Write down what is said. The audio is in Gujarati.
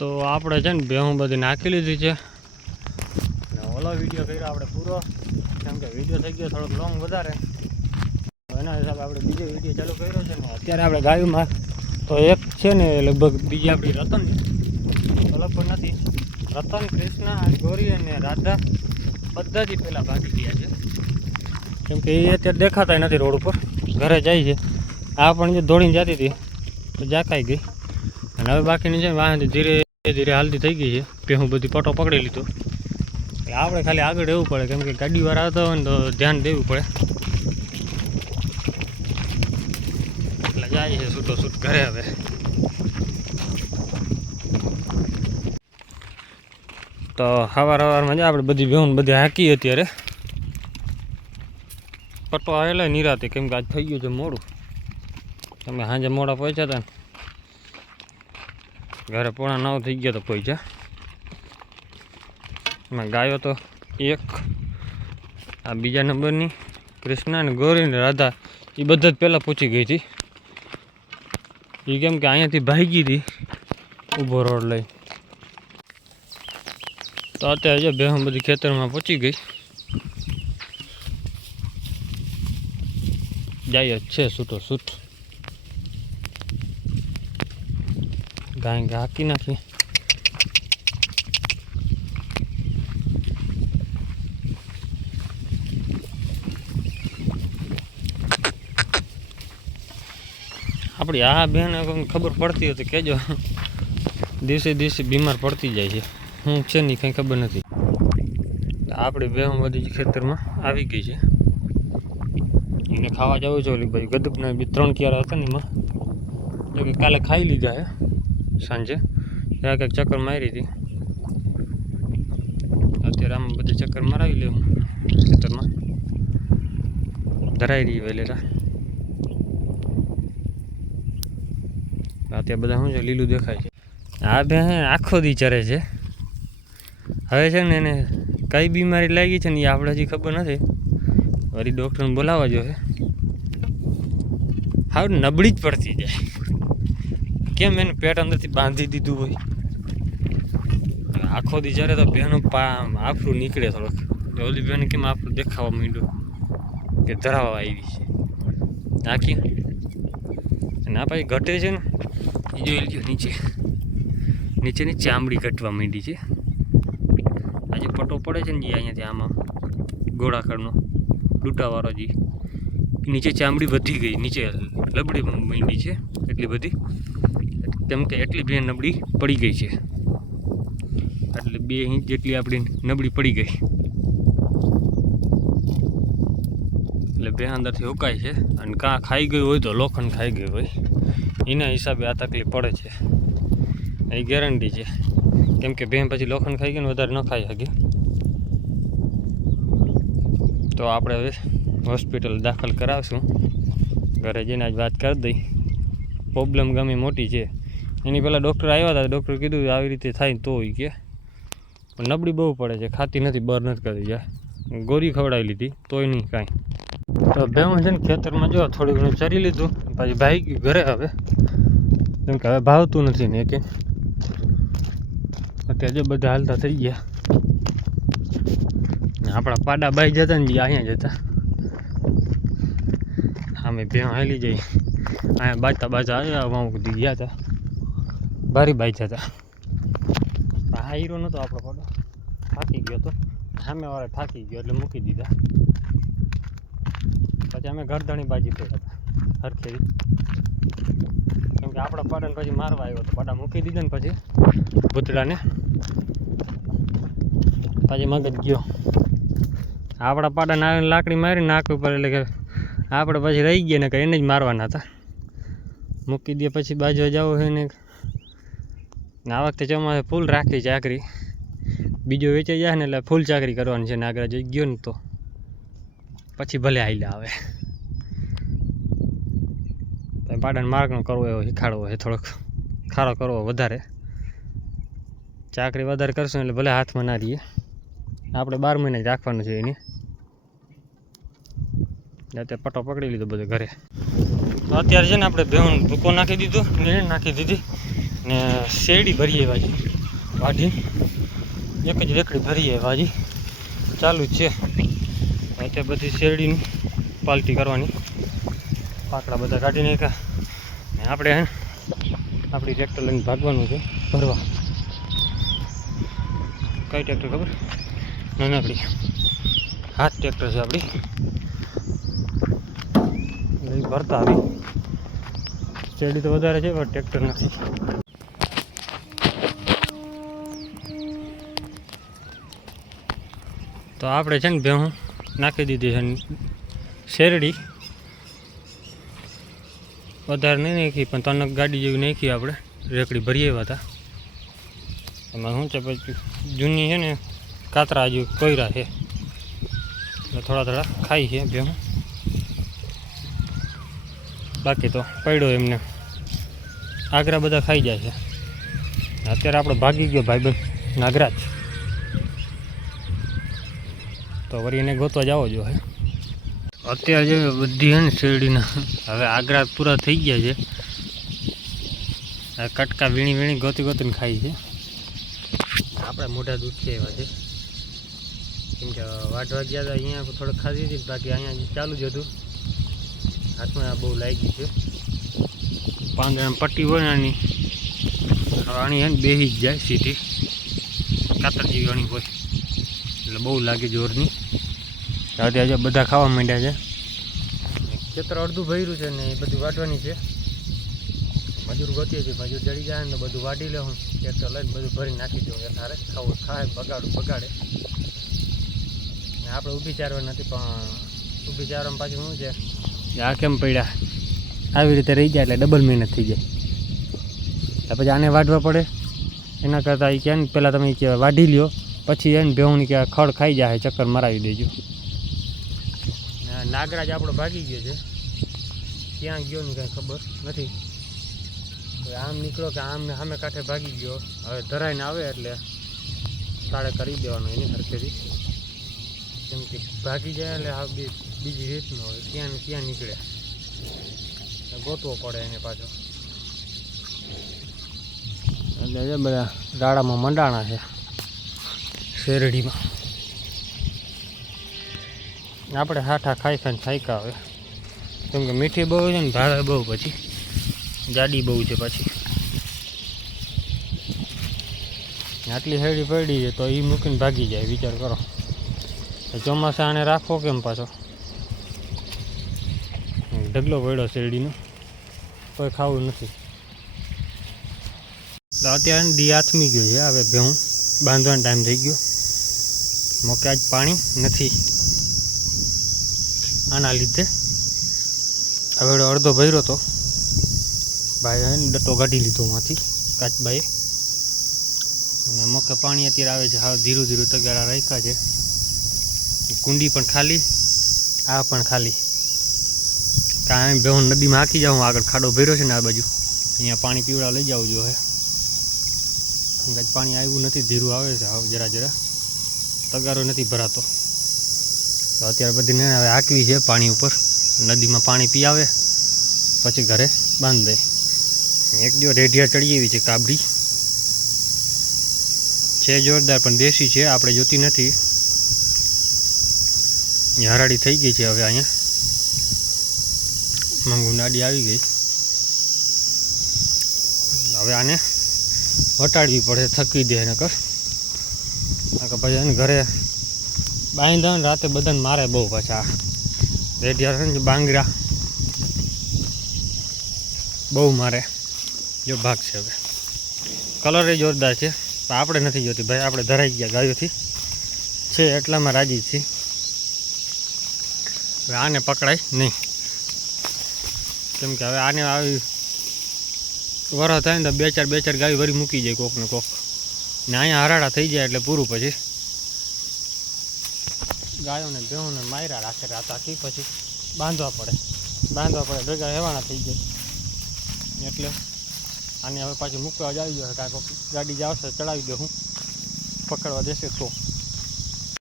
તો આપણે છે ને ભેહું બધી નાખી લીધી છે. ઓલો વીડિયો કર્યો આપણે પૂરો. કેમ કે વીડિયો થઈ ગયો થોડોક લોંગ વધારે. એના હિસાબે આપણે બીજો વીડિયો ચાલુ કર્યો છે ને અત્યારે આપણે ગાયુંમાં. તો એક છે ને લગભગ બીજી આપણી રતન. અલગ લગભગ નથી. રતન, કૃષ્ણ, ગોરી અને રાધા બધાથી પહેલાં ભાગી ગયા છે. કેમ કે એ અત્યારે દેખાતા નથી રોડ ઉપર. ઘરે જાય છે. આ પણ જે દોડીને જતી હતી, તો જાકાઈ ગઈ. અને હવે બાકીની છે વાહન ધીરે ધીરે હાલતી થઈ ગઈ છે હું બધી પટો પકડી લીધો. એટલે આપણે ખાલી આગળ રહેવું પડે, કેમ કે ગાડીવાળા આવતા હોય ને તો ધ્યાન દેવું પડે. એટલે જાય છે છૂટો છૂટ ઘરે હવે. તો સવાર સવારમાં જ આપણે બધી ભેહું બધી હાકી અત્યારે. પટ્ટો આવેલા નિરાતે, કેમ કે આજ થઈ ગયું છે મોડું. તમે સાંજે મોડા પહોંચ્યા હતા ને ઘરે પોણા નવ થઈ ગયા તો પહોંચ્યા એમાં ગાયો તો એક, આ બીજા નંબરની કૃષ્ણ ને ગૌરી ને રાધા એ બધા જ પહેલાં પૂછી ગઈ હતી. એ કેમ કે અહીંયાથી ભાગી હતી, ઊભો રોડ લઈ. તો અત્યારે જો બેહું બધી ખેતરમાં પહોંચી ગઈ. જાય છે છૂટો છૂટ ગાય ગાય હાકી નાખી. આપણી આ બેન ખબર પડતી હતી કેજો દિવસે દિવસે બીમાર પડતી જાય છે. હું છે નહીં કંઈ ખબર નથી. આપણી બેહું બધી ખેતરમાં આવી ગઈ છે. એને ખાવા જવું છે ભાઈ ગદબના બી ત્રણ ક્યારા હતા ને એમાં. કાલે ખાઈ લીધા હે. સાંજે. ત્યાં કંઈક ચક્કર મારી હતી. અત્યારે આમ બધે ચક્કર મરાવી લેવું ખેતરમાં. ધરાઈ રહી વેલેલા અત્યારે બધા શું છે, લીલું દેખાય છે. આ બે આખો દી ચરે છે. હવે છે ને એને કઈ બીમારી લાગી છે ને એ આપણે હજી ખબર નથી. વળી ડૉક્ટરને બોલાવવા જોઈએ હાવ નબળી જ પડતી જાય. કેમ એને પેટ અંદરથી બાંધી દીધું હોય? આખો દી જ્યારે તો બેનો આફરું નીકળે થોડોક. ઓલી બેન કેમ આફરું દેખાવા માંડ્યું કે ધરાવવા આવી છે? નાખી. આ પછી ઘટે છે ને એ જોઈ લીધું નીચે. નીચેની ચામડી ઘટવા માંડી છે. આજે પટો પડે છે ને જે અહીંયાથી આમાં, ગોળાકારનો, લૂંટાવાળો જે. નીચે ચામડી વધી ગઈ, નીચે લબડી માંડી છે, એટલી બધી. તેમ કે એટલી બે નબળી પડી ગઈ છે. એટલે બે ઇંચ જેટલી આપણી નબળી પડી ગઈ. એટલે બે અંદરથી ઉકાય છે. અને કાં ખાઈ ગયું હોય તો લોખંડ ખાઈ ગયું હોય. એના હિસાબે આ તકલીફ પડે છે. એ ગેરંટી છે. કેમ કે બેન પછી લોખંડ ખાઈ ગયું વધારે ન ખાઈ શકે. તો આપણે હવે હોસ્પિટલ દાખલ કરાવશું. ઘરે જઈને આજ વાત કરી દઈ. પ્રોબ્લેમ ગમે મોટી છે. એની પહેલાં ડૉક્ટર આવ્યા હતા ડૉક્ટર કીધું આવી રીતે થાય તો એ કે. પણ નબળી બહુ પડે છે, ખાતી નથી બર નથી કરતી જાય ગોરી ખવડાવી લીધી, તોય નહીં કાંઈ. તો ભેવું છે ને ખેતરમાં જો થોડું ઘણું ચરી લીધું, પછી ભાઈ ગયું ઘરે હવે. કેમ કે હવે ભાવતું નથી ને કે અત્યારે જો બધા હાલતા થઈ ગયા. આપણા પાડા બાઈ જતા ને અહીંયા જતા. અમે ભેં હાલી જઈ અહીંયા બાજતા બાજતા આવ્યા વાં સુધી ગયા હતા. ભારી બાઈ જતા. આ હીરો નહોતો આપણો પાડો. થાકી ગયો તો. સામેવાળા થાકી ગયો એટલે મૂકી દીધા. પછી અમે ગરદણી બાજી પે હતા. હરખેરી કેમ કે આપણા પાડાને પછી મારવા આવ્યો તો પાડા મૂકી દીધા ને પછી ભૂતડાને. પછી મગજ ગયો. આપણા પાડાને આવીને લાકડી મારી નાક ઉપર એટલે કે આપણે પછી રહી ગયા ને કે એને જ મારવાના હતા. મૂકી દે પછી બાજુ જવું હોય ને ને આ વખતે ચોમાસે ફૂલ રાખી ચાકરી. બીજો વેચાઈ જાય ને એટલે ફૂલ ચાકરી કરવાની છે ને આગળ જઈ ગયો ને તો. પછી ભલે આઈલા આવે. પાડાને માર્ગનો કરવો એવો શીખાડવો એ થોડોક. ખારો કરવો વધારે. ચાકરી વધારે કરશું એટલે ભલે હાથમાં ના રહીએ. આપણે બાર મહિને જ રાખવાનું છે એની. અત્યારે પટો પકડી લીધો બધો ઘરે. તો અત્યારે છે ને આપણે ભેહું ભૂકો નાખી દીધો, ને નાખી દીધી. ને શેરડી ભરીએ ભાજી. વાઢી. એક જ રેકડી ભરીએ ભાજી. ચાલુ જ છે. અત્યારે બધી શેરડીની પાલટી કરવાની. પાકડા બધા કાઢી નાખ્યા. ને આપણે આપણી ટ્રેક્ટર લઈને ભાગવાનું છે ભરવા. કઈ ટ્રેક્ટર ખબર? નાનકડી. હાથ ટ્રેક્ટર છે આપણી. ભરતા આવી. શેરડી તો વધારે છે, પણ ટ્રેક્ટર નથી. તો આપણે છે ને ભેહું નાખી દીધી છે શેરડી. વધારે નહીં નાખી, પણ ત્રણ ગાડી જેવી નાખી આપણે. રેકડી ભરી આવ્યા હતા. એમાં શું છે પછી જૂની છે ને કાતરા હજુ કોયરા છે. થોડા થોડા ખાઈ છે ભેહું બાકી તો પડ્યો એમને. આગ્રા બધા ખાઈ જાય છે. અત્યારે આપણે ભાગી ગયો ભાઈબંધ નાગરાજ. તો વળી એને ગોતવા જાવો જો, હે. અત્યારે જે બધી હે ને શેરડીના, હવે આગ્રા પૂરા થઈ ગયા છે. કટકા વીણી વીણી ગોતી ગોતીને ખાઈ છે. આપણે મોઢા દુખી એવા છે. કેમ કે વાઢવા ગયા હતા, અહીંયા થોડોક ખાધી હતી બાકી અહીંયા ચાલુ જ હતું. હાથમાં આ બહુ લાગી છે. પાંદડા પટ્ટી હોય ને આની. આની હે ને બેસી જ જાય સીધી. કાતર જેવી અણી હોય. એટલે બહુ લાગે જોરની. રાતે આજે બધા ખાવા માંડ્યા છે. ખેતર અડધું ભર્યું છે ને એ બધું વાટવાની છે. મજૂર ગોતીએ છીએ મજૂર જડી જાય ને બધું વાટી લે હું. ટ્રેક્ટર લઈને બધું ભરી નાખી દઉં. એ સારે ખાવું ખાય બગાડું બગાડે. ને આપણે ઊભી ચારવા નથી પણ ઊભી ચારવા પાછું શું છે? કે આ કેમ પડ્યા? આવી રીતે રહી જાય એટલે ડબલ મહેનત થઈ જાય. એટલે પછી આને વાઢવા પડે? એના કરતાં એ કહે ને? પહેલાં તમે કહેવાય વાઢી લ્યો. પછી એને ભેવણી કે ખડ ખાઈ જાય ચક્કર મરાવી દેજો. નાગરાજ આપણો ભાગી ગયો છે. ક્યાં ગયો ને કાંઈ ખબર નથી. આમ નીકળ્યો કે આમ સામે કાંઠે ભાગી ગયો. હવે ધરાઈને આવે એટલે તાળે કરી દેવાનું એની હરખેથી. કેમ કે ભાગી જાય એટલે આ બીજી રીતનું હોય. ક્યાં ક્યાં નીકળે. ગોતવો પડે એને પાછો. એટલે બધા ગાળામાં મંડાણા છે. શેરડીમાં. આપણે હાઠા ખાઈ ખાઈને થાયકા આવે કેમ કે મીઠી બહુ છે ને ભાવે બહુ પછી. જાડી બહુ છે પાછી. આટલી હેડી પડી છે તો એ મૂકીને ભાગી જાય, વિચાર કરો. ચોમાસા આને રાખો કેમ પાછો? ઢગલો પડ્યો શેરડીનો. કોઈ ખાવું નથી. અત્યારે દી આથમી ગયો છે, હવે ભેહું. બાંધવાનો ટાઈમ થઈ ગયો. મોકે આજ પાણી નથી. આના લીધે હવે અડધો ભર્યો તો. ભાઈ હે ડટ્ટો કાઢી લીધો માંથી કાચબાઈએ અને મોકે પાણી અત્યારે આવે છે હા ધીરું ધીરું તગારા રાખ્યા છે. કુંડી પણ ખાલી, આ પણ ખાલી. કાંઈ બેહું નદીમાં હાકી જાઉં, આગળ ખાડો ભર્યો છે ને આ બાજુ. અહીંયા પાણી પીવડા લઈ જવું જોઈએ પાણી આવ્યું નથી, ધીરું આવે છે, હાવ જરા જરા. તગારો નથી ભરાતો. તો અત્યારે બધી ને હવે આંકવી છે પાણી ઉપર. નદીમાં પાણી પી આવે પછી ઘરે બાંધ દે. એક જો રેઢિયા ચડી એવી છે કાબરી. છે જોરદાર, પણ દેશી છે, આપણે જોતી નથી. હરાડી થઈ ગઈ છે હવે અહીંયા. મંગુ નાડી આવી ગઈ. હવે આને વટાડવી પડે થકી દે એને પછી એને ઘરે બાંધા ને રાતે બધાને મારે બહુ પાછા. રેડિયા છે ને બાંગરા. બહુ મારે. જો ભાગ છે હવે. કલર એ જોરદાર છે. પણ આપણે નથી જોતી ભાઈ. આપણે ધરાઈ ગયા ગાયોથી. છે એટલામાં રાજી છીએ. હવે આને પકડાય નહીં. કેમ કે હવે આને આવી વરસ થાય ને તો બે ચાર બે ચાર ગાય વરી મૂકી જાય કોકને કોક. ને અહીંયા હરાડા થઈ જાય એટલે પૂરું પછી. ગાયોને ભેહોને માર્યા રાખે રાત આખી પછી બાંધવા પડે. બાંધવા પડે, ભેગા હેવાના થઈ જાય. એટલે આને હવે પાછી મૂકવા જ આવી ગયો કાંઈ ગાડી જ આવશે, ચડાવી દે હું. પકડવા દેશે તો.